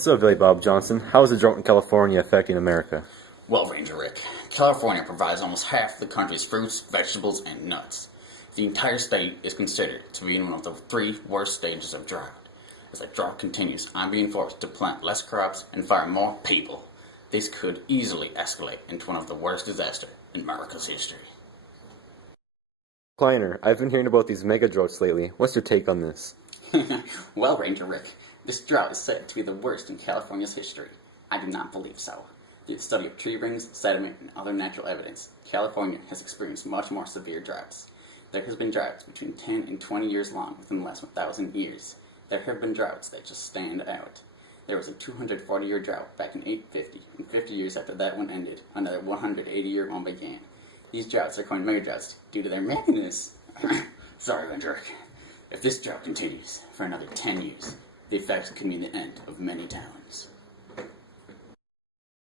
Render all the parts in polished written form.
So, Billy Bob Johnson, how is the drought in California affecting America? Well, Ranger Rick, California provides almost half the country's fruits, vegetables, and nuts. The entire state is considered to be in one of the three worst stages of drought. As the drought continues, I'm being forced to plant less crops and fire more people. This could easily escalate into one of the worst disasters in America's history. Kleiner, I've been hearing about these mega droughts lately. What's your take on this? Well, Ranger Rick, this drought is said to be the worst in California's history. I do not believe so. Through the study of tree rings, sediment, and other natural evidence, California has experienced much more severe droughts. There has been droughts between 10 and 20 years long within the last 1,000 years. There have been droughts that just stand out. There was a 240-year drought back in 850, and 50 years after that one ended, another 180-year one began. These droughts are coined mega droughts due to their madness. Sorry, Ranger Rick. If this drought continues for another 10 years, the effects could mean the end of many towns.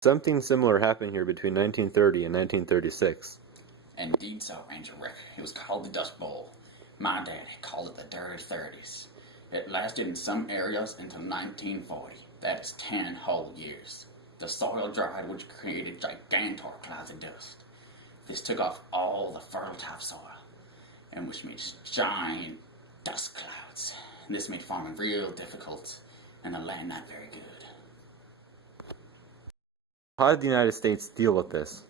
Something similar happened here between 1930 and 1936. Indeed so, Ranger Rick. It was called the Dust Bowl. My dad called it the Dirty 30s. It lasted in some areas until 1940. That is 10 whole years. The soil dried, which created gigantic clouds of dust. This took off all the fertile topsoil, and which made giant dust clouds. And this made farming real difficult, and the land not very good. How did the United States deal with this?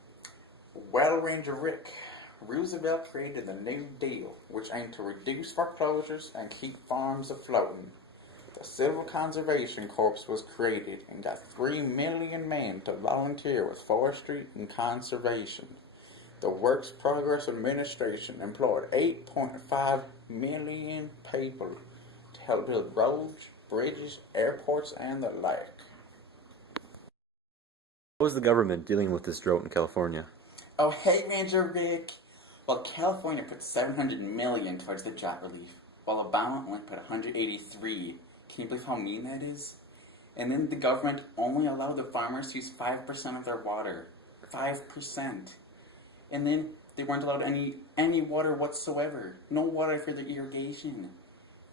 Well, Ranger Rick, Roosevelt created the New Deal, which aimed to reduce foreclosures and keep farms afloat. The Civil Conservation Corps was created and got 3 million men to volunteer with forestry and conservation. The Works Progress Administration employed 8.5 million people to help build roads, bridges, airports, and the like. How is the government dealing with this drought in California? Oh, hey, Ranger Rick. Well, California put $700 million towards the drought relief, while Obama only put $183. Can you believe how mean that is? And then the government only allowed the farmers to use 5% of their water. 5%. And then they weren't allowed any water whatsoever. No water for their irrigation.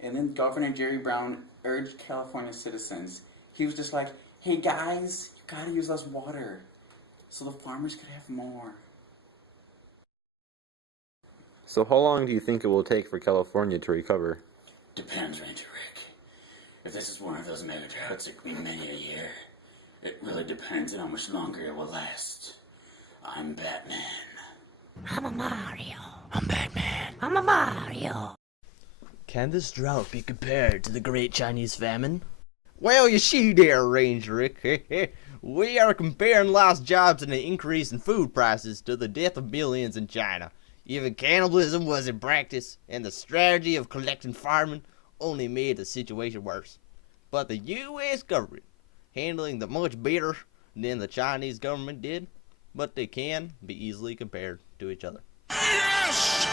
And then Governor Jerry Brown urged California citizens. He was just like, hey guys, you gotta use less water so the farmers could have more. So how long do you think it will take for California to recover? Depends, Ranger Rick. If this is one of those mega droughts, it could be many a year. It really depends on how much longer it will last. I'm Batman. I'm a Mario. I'm Batman. I'm a Mario. Can this drought be compared to the Great Chinese Famine? Well, you see there, Ranger Rick, we are comparing lost jobs and the increase in food prices to the death of millions in China. Even cannibalism was in practice, and the strategy of collecting farming only made the situation worse. But the U.S. government handling it much better than the Chinese government did, but they can be easily compared to each other. Yes!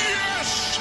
Yes!